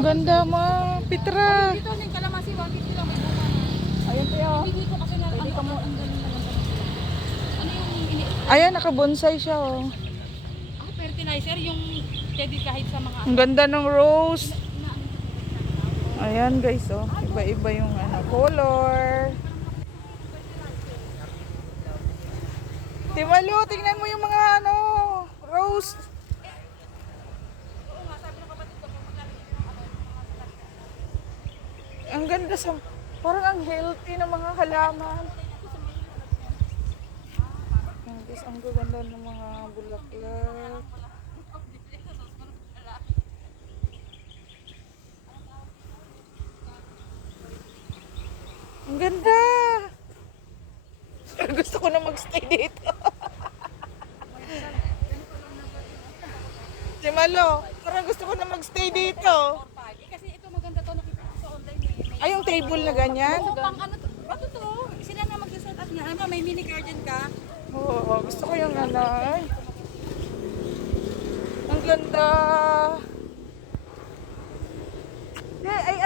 Ang ganda mga Petra. Dito yung kalamansi, 150 lang may bunga na. Ayun tayo. Hindi ko kasi na ang galing na lang. Ano yung Ayan, nakabonsai siya oh. fertilizer, yung pwede kahit sa mga Ang ganda ng rose. Ayan guys oh. Iba-iba yung color. Timalo, tingnan mo yung mga rose. Ang ganda sa, parang ang healthy ng mga halaman. Guys, ang ganda ng mga bulaklak. Ang ganda. Gusto ko na magstay dito. Timalo, parang gusto ko na magstay dito. kasi ito maganda to nakita ko sa online eh. Ay, yung table na ganyan? Oo, pang ano to? Sila na mag-set up niya. Ano, may mini garden ka? Oo, gusto ko yung Ay. Ang ganda. Ay,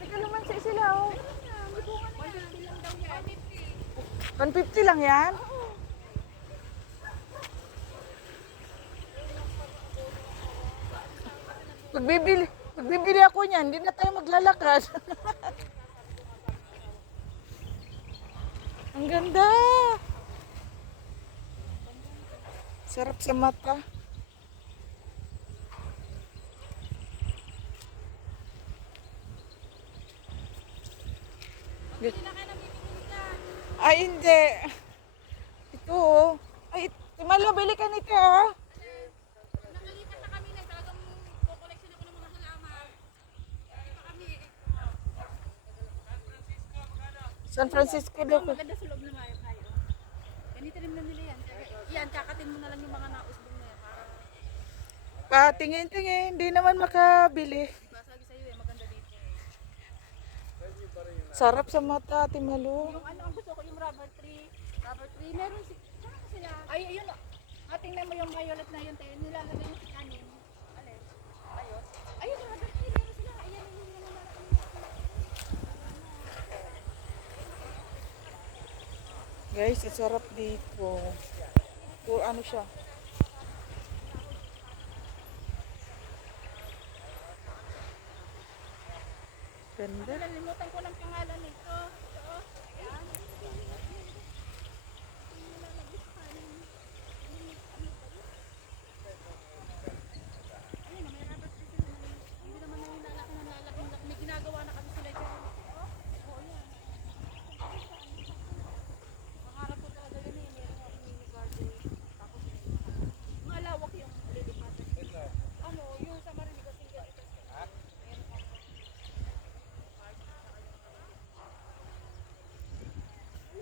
teka naman sila oh. 150 lang yan? Pagbibili ako niyan, hindi na tayo maglalakad. Ang ganda. Sarap sa mata. Ay, hindi. Ito oh. Ay, Timalo, bili ka nito oh. Nakalipat na kami ng talagang co-collection ako ng mga halaman. Kami. San Francisco daw. Maganda sa loob na tayo. Ganito rin na nila yan. Yan, kakatin mo na lang yung mga nausbong na yan. Patingin-tingin, hindi naman makabili. Diba, sabi sa'yo eh, maganda dito. Sarap sa mata, Timalo. Yung ang gusto ko, yung rubber tree. Rubber tree, meron sila. Ay, ayun. Tingnan mo yung violet na yun. Nilalagay yung kanin. Alin? Ayun. Ayun, yung rubber tree, meron sila. Ayan, yung Guys, ang sarap dito. Ano siya? Ganda. Nalimutan ko ng pangalan nito. Ayan. May ginagawa na kami sila dyan. Pangarap ko talaga yun eh. Meron ako mini garden. Tapos malawak yung lilipatan. Yung sa Marinig kasi yan.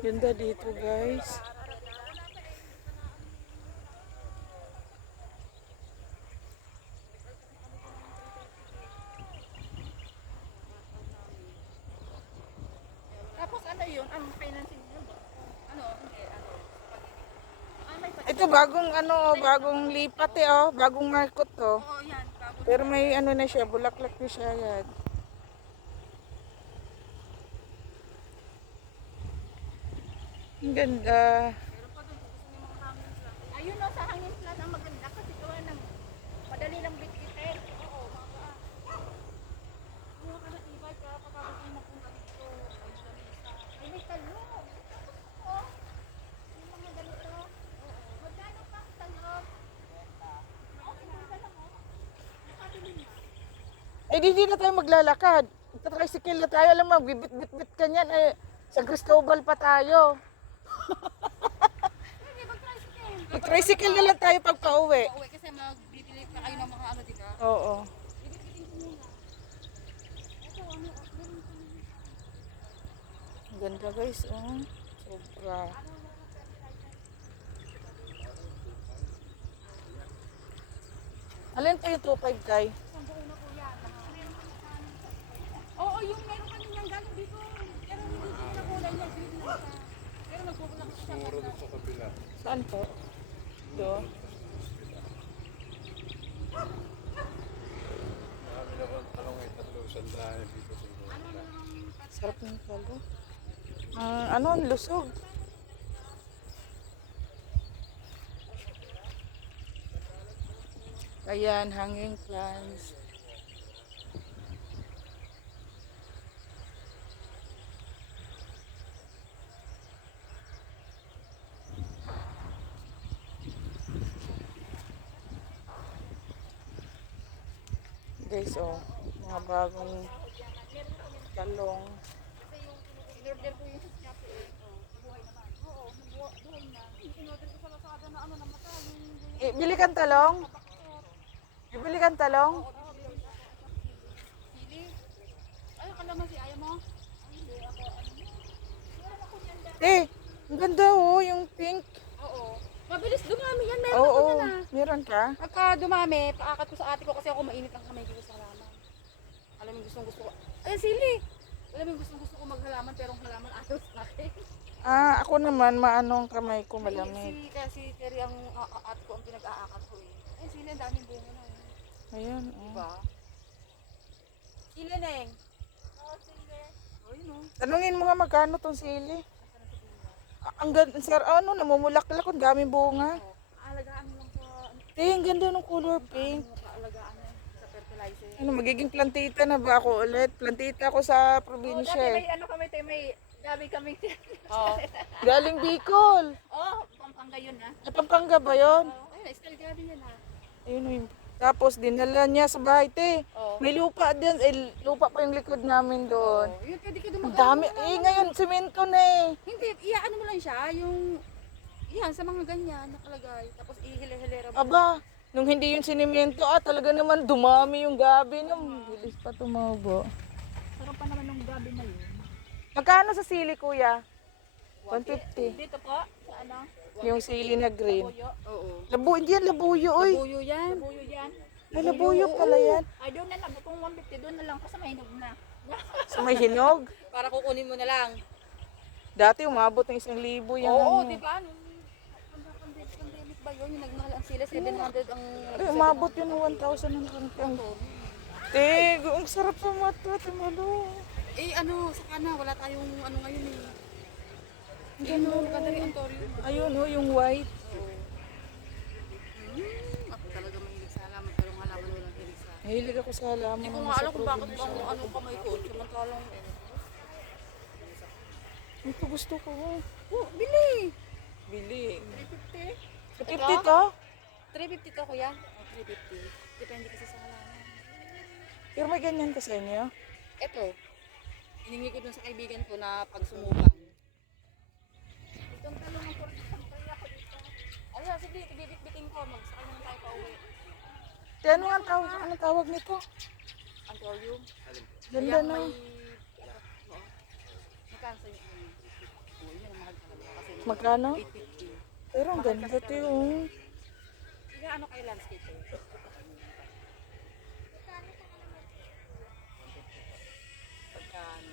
Ganda dito, guys. Tapos ano yun? Ang financing yun? Hindi. May Ito bagong lipat oh, bagong market to. Oo, yan. Bago. Pero may na siya, bulaklak na siya yan. Ang ganda. Meron pa doon. Gusto niyo mga hangin plant. Ayun sa hangin plant ang maganda kasi gawa ng madali lang bitbitin. Oo, mga mga kanatibay ka pagkabot mo mapunta dito. Ay, may talong. Oh, yung mga ganito. Magkano pa ang talong? Okay, mga lang nakabili na. Eh, di na tayo maglalakad. Tricycle na tayo. Alam mo, bibit-bit ka niyan. Sa Cristobal pa tayo. Hindi, mag-tricycle. Mag-tricycle na lang tayo pag pauwi. Pauwi kasi magbibili ka kayo ng mga di ka? Oo. Ibigin ko muna. Ito, meron pa. Ang ganda guys, oh. Sobra. Alin tayo 2.5 kay? Oo, yung meron kanyang galing dito. Pero hindi din na kulay niya. Green na siya. Pero nagkukulang siya. Saan po? Doon. Marami na bang talong ito? Sarap ng kalo. Ang lusog. Ayan, hanging plants. Guys, mga bagong talong. In-order ko yung sa Shopee eh. Buhay naman. Oo, buhay na. In-order ko sa Lazada na ano, namatay. Bili kang talong? Bibili kang talong? Sili. Ay, kalamansi, ayaw mo? Ay, hindi. Ako, meron ako yan dati. Ang ganda yung pink. Oo. Mabilis dumami yan. Meron Oo, ako yan ah. meron ka? Pagka dumami, paakat ko sa ate ko kasi ako mainit ang kamay ko sa halaman. Alam mo gustong gusto ko. Ay, sili! Alam mo gustong gusto ko maghalaman pero ang halaman ayaw sa akin. Ako naman, maano ang kamay ko, malamig. Si Terry ang ate ko ang pinag-aakat ko eh. Ay, sili ang daming bunga na eh. Ayan, Diba? Sili, Neng. Oo, sili. Oh, yun oh. Tanungin mo nga magkano tong sili. Ang ganda, sir, namumulaklak, ang daming bunga. Aalagaan mo lang sa Ang ganda ng color pink. aalagaan mo sa fertilizer. Magiging plantita na ba ako ulit? Plantita ako sa probinsya Dati eh. may ano kami, may dami kami. Oo. Galing Bicol. Oh, Pampanga yun ah. Ay, Pampanga ba yun? Oh, ayun, style grabe yan ah. Ayun yun. Tapos dinala niya sa bahay, te. Oo. May lupa din. Lupa pa yung likod namin doon. Oh, yun, pwede ka Ang dumagaan. dami. Ngayon, simento na eh. Hindi, iyaano mo lang siya, yung, yan, sa mga ganyan, nakalagay. Tapos ihila-hilera mo. Aba, nung hindi yung sinimento, talaga naman dumami yung gabi. Nung bilis pa tumabo. Sarap pa naman ng gabi na yun. Magkano sa sili, kuya? 150. Dito po, sa ano? Yung sili na green. Labuyo. Oo. Hindi yan labuyo, oy. Labuyo yan. Labuyo yan. Ay, labuyo pala yan. Ay, doon na lang. Kung 150, doon na lang kasi mahinog na. Sa may hinog. Para kukunin mo na lang. Dati umabot ng 1,000 yung Oo, ano. di ba? Pandemic ba yun? Yung nagmahal ang sila, 700 ang... Ay, umabot yun ng 1,000 na nakangkang. Ang sarap sa mata, tumalo. Eh, ano, saka na, wala tayong ano ngayon eh. Ano, kadari Ontario. Ayun, yung white. Ako talaga mahilig sa halaman, pero ang halaman walang hilig sa akin. Mahilig ako sa halaman. Hindi ko nga alam kung bakit ang ano kamay ko. Samantalang, Ito gusto ko. oh, bili! Bili. 350? Sa 50 to? 350 to, kuya? Oh, 350. Depende kasi sa halaman. Pero may ganyan ka sa inyo? Ito, hiningi ko dun sa kaibigan ko na pagsumubang. Itong talong ang puri ako dito. Ayun, sige, ibibit-bitin ko. Magsakay naman tayo pa uwi. Anong tawag nito? Antorium. Ganda Ayan, na. may... Magkano sa inyo? Oh, yun ang mahal talaga. Kasi Magkano? 850. Pero ang ganda to yung... Sige, ano kayo landscape eh? Pagkano?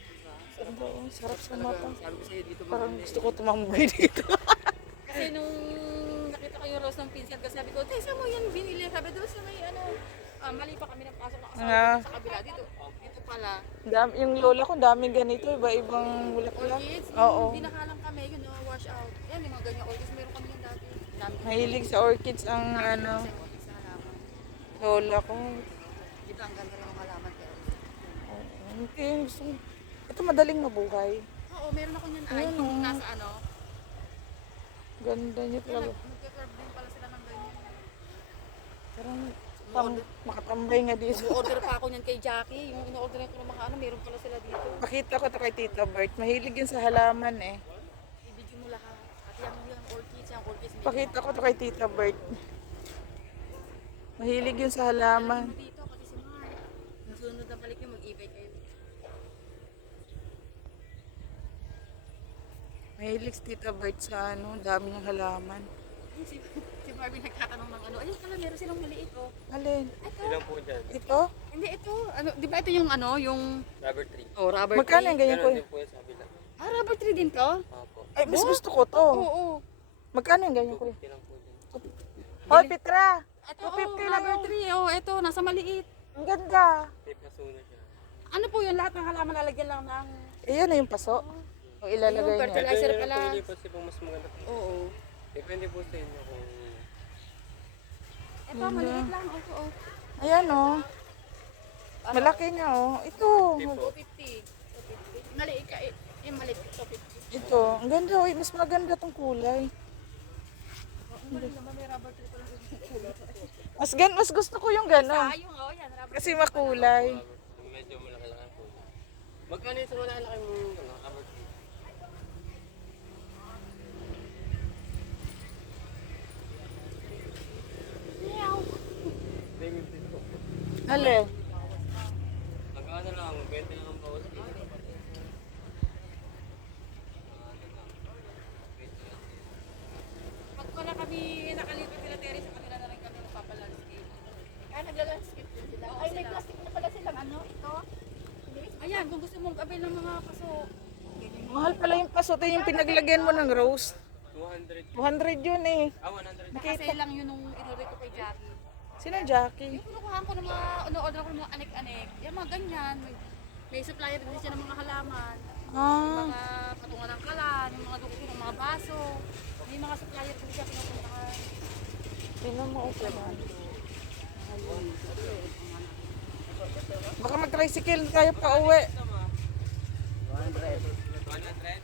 Diba? Ganda, sarap sa mata. Sabi ko sa'yo dito Parang maganda gusto ko tumambay dito. Kasi nung nakita ko yung rose ng pinsan ko, sabi ko, Tessa mo yan binili. Sabi doon sa may ano, mali pa kami nagpasok ng asawa ko sa kabila. Dito pala. Yung lola ko, daming ganito. Iba-ibang bulaklak. Orchids, Oo. dinakalang kami, yun, wash out. Yan, yung mga ganyan orchids, meron kami yan dati. Dami ko. Mahilig sa orchids ang ano, Kasi orchids sa halaman. lola ko. Dito ang ganda rin ng halaman. Pero, Hindi, ito madaling mabuhay. oo, meron ako niyan. Ay, Ayun, yung oh. nasa ano. Ganda niya talaga. Nagka-curve din pala sila ng ganyan. Parang makatambay nga dito. Order pa ako niyan kay Jackie. Yung in-order ko ng mga ano, meron pala sila dito. Pakita ko to kay Tita Bert. Mahilig yun sa halaman eh. I-video mo lahat. At yung orchids, yung orchids. Pakita ko to kay Tita Bert. Mahilig yun sa halaman. Dito, pati si Mark. Nasunod na balik yung mag-ibay kayo. Mahilig si Tita Bert sa ano, dami ng halaman. Si Barbie nagtatanong ng ano. Ayun pala, meron silang maliit oh. Alin? Ito. Ilan po dyan? Ito? Hindi, ito. Ano, di ba ito yung ano, yung... Rubber tree. Oh, rubber Magkano tree. yung ganyan ko? Meron din po yan sa kabila. Rubber tree din to? Opo. Ay, mas gusto ko to. Oo, oo. Magkano yung ganyan ko? 250 lang po dyan. Hoy, Petra! Ito, 250 lang rubber yung... tree. Oh, ito, nasa maliit. Ang ganda. Tape na suno siya. Ano po yun? Lahat ng halaman lalagyan lang ng... Ayan na yung paso. O ilalagay Yung niya. fertilizer pala. Pilipas ibang mas maganda po. Oo. Depende po sa inyo kung... Ito, maliit lang. Oo. Ayan oh. Malaki niya oh. Ito. 250. Maliit ka. Yung maliit. 250. Ito. Ang ganda oh. Mas maganda tong kulay. Mas gusto ko yung gano'n. Yung yan. Rubber. Kasi makulay. Medyo malaki-laki po. Magkano yung sa malaki mong rubber tree? Baby tree po. Alin? Hanggang ano lang, 20 lang ang bawas. Pag wala kami nakalipat nila Terry, sa kanila na rin kami nagpapalandscape. Nagla-landscape din sila. Ay, may plastic na pala silang ano, ito. Ayan, kung gusto mong gabi ng mga paso. Mahal pala yung paso. Ito yung pinaglagyan mo ng rose. 200. 200 yun eh. 100. Kasi lang yun nung inulit ko kay Jackie. Sino Jackie? Yung kinukuhaan ko ng mga, ano-order ko ng mga anek-anek. Yung mga ganyan. May supplier din siya ng mga halaman. Ah. Mga patungan ng kalan, yung mga duko ng mga baso. May mga supplier din siya pinupuntahan. Tingnan mo okay man. Baka mag-tricycle tayo pa uwi. 100.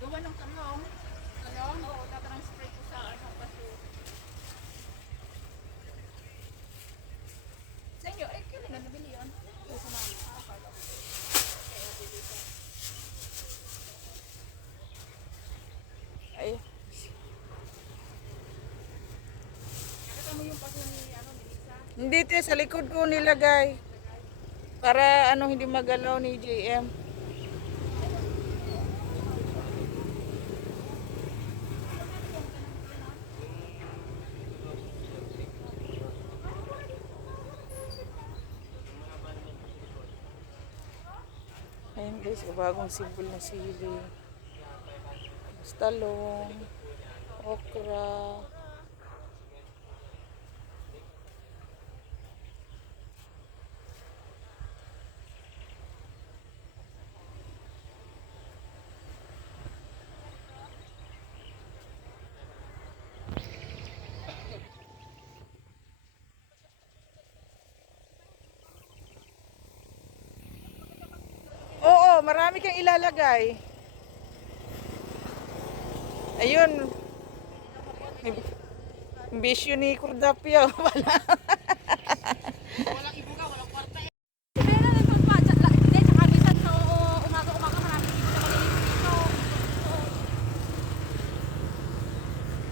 Gawa ng talong. Talong? Oo, tatransfer ko sa ano, paso. Sa inyo, ay kailan na nabili yun? Sa mama. Akala ko. Ay, Nakita mo yung paso ni, ano, ni Lisa? hindi te, sa likod ko nilagay. Para ano hindi magalaw ni JM. Ayan guys, bagong sibol na sili. Talong, okra. Oo, marami kang ilalagay. Ayun. Bisyo ni Cordapia. Wala. Walang ibo ka, walang kwarta eh. Kaya na nagpapatsa. Hindi, tsaka minsan sa umaga-umaga marami dito sa maliit dito.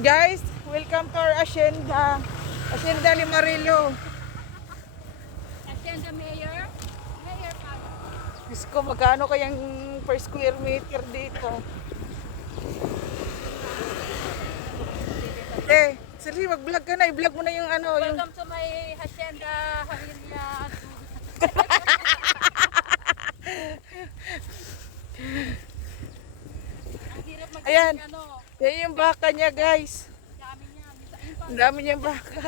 Guys, welcome to our Hacienda. Hacienda ni Marilo. Hacienda Mayor. Mayor pa. Diyos ko, magkano kayang per square meter dito? Eh, sige, mag-vlog ka na. I-vlog mo na yung ano. Yung... Welcome to my Hacienda Harilla. Ang hirap mag Ayan. ano. Yan yung baka niya, guys. Dami niya. Yun pa. Ang dami niyang baka.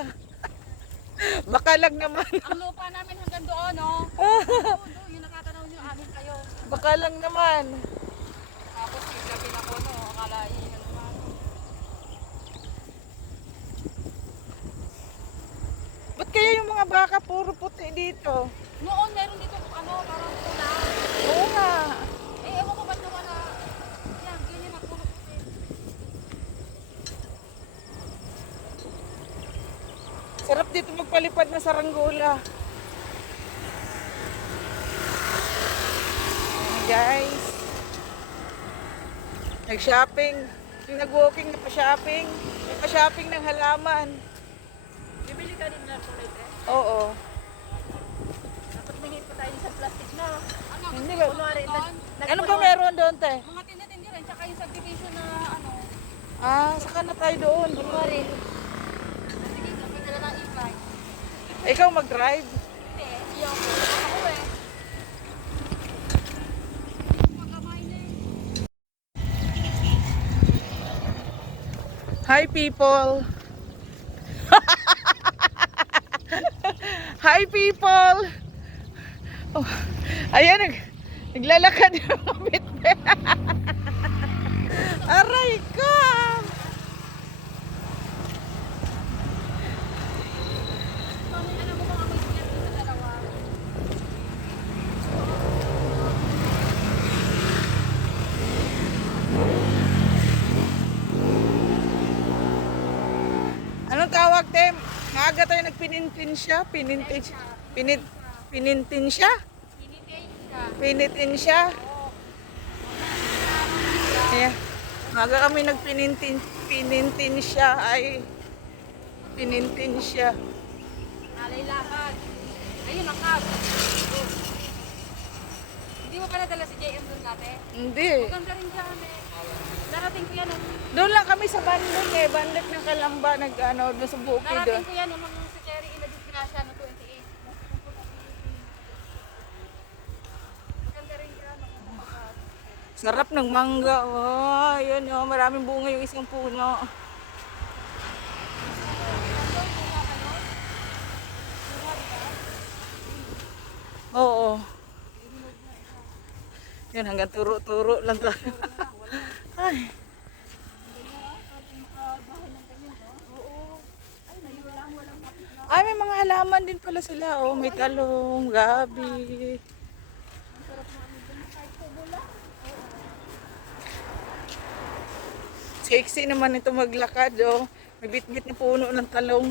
Baka lang naman. Ang lupa namin hanggang doon, no? Doon, yung nakatanaw nyo, amin kayo. Baka lang naman. Tapos yung gabi na ko, no? Akala iyan naman. Ba't kaya yung mga baka puro puti dito? Noon, meron dito, ano, parang pula. Oo nga. Eh, ewan ko ba't nawala. Yan, ganyan na, puro puti. Sarap dito magpalipad na saranggola. Ayan, guys. Nag-shopping. Yung nag-walking na pa-shopping. May pa-shopping ng halaman. Bibili ka din ng kulay, eh. Oo. Dapat mingit pa tayo sa plastic na. Ano? Hindi ba? Kunwari, Ano ba meron doon, te? mga tinda-tinda rin, tsaka yung subdivision na ano. Ah, saka na tayo doon. Kunwari. Sige, kapag nila ng e-bike. Ikaw mag-drive. Hindi, Kaya ako. Ako eh. Magkamain na eh. Hi people! Hi people! Oh, ayan, naglalakad yung mga bitbit. Aray ko! Ano mo mga may siya sa dalawa? Anong tawag, Tem? Maaga tayo nagpinintin siya? Pinintin siya? Hinigay ka. Pinitin siya? Ayan. Maaga kami pinintin siya. Ay, pinintin siya. Alay lakad. Ayun ang cab. Hindi mo pa nadala si JM doon dati? Hindi. Maganda rin dyan eh. Narating ko yan nung Doon lang kami sa Bandok eh. Bandok ng Kalamba. Nag-ano, doon sa bukid doon. narating ko yan nung si Cherry ina disgrasya no 28. Maganda rin dyan. Maganda pa. Sarap ng mangga. Oh, yun oh. Maraming bunga yung isang puno. Oo. Yun, hanggang turo-turo lang tayo. Ay. Ay, may mga halaman din pala sila. Oh, may talong, gabi. Sexy naman ito maglakad. Oh. May bit-bit na puno ng talong.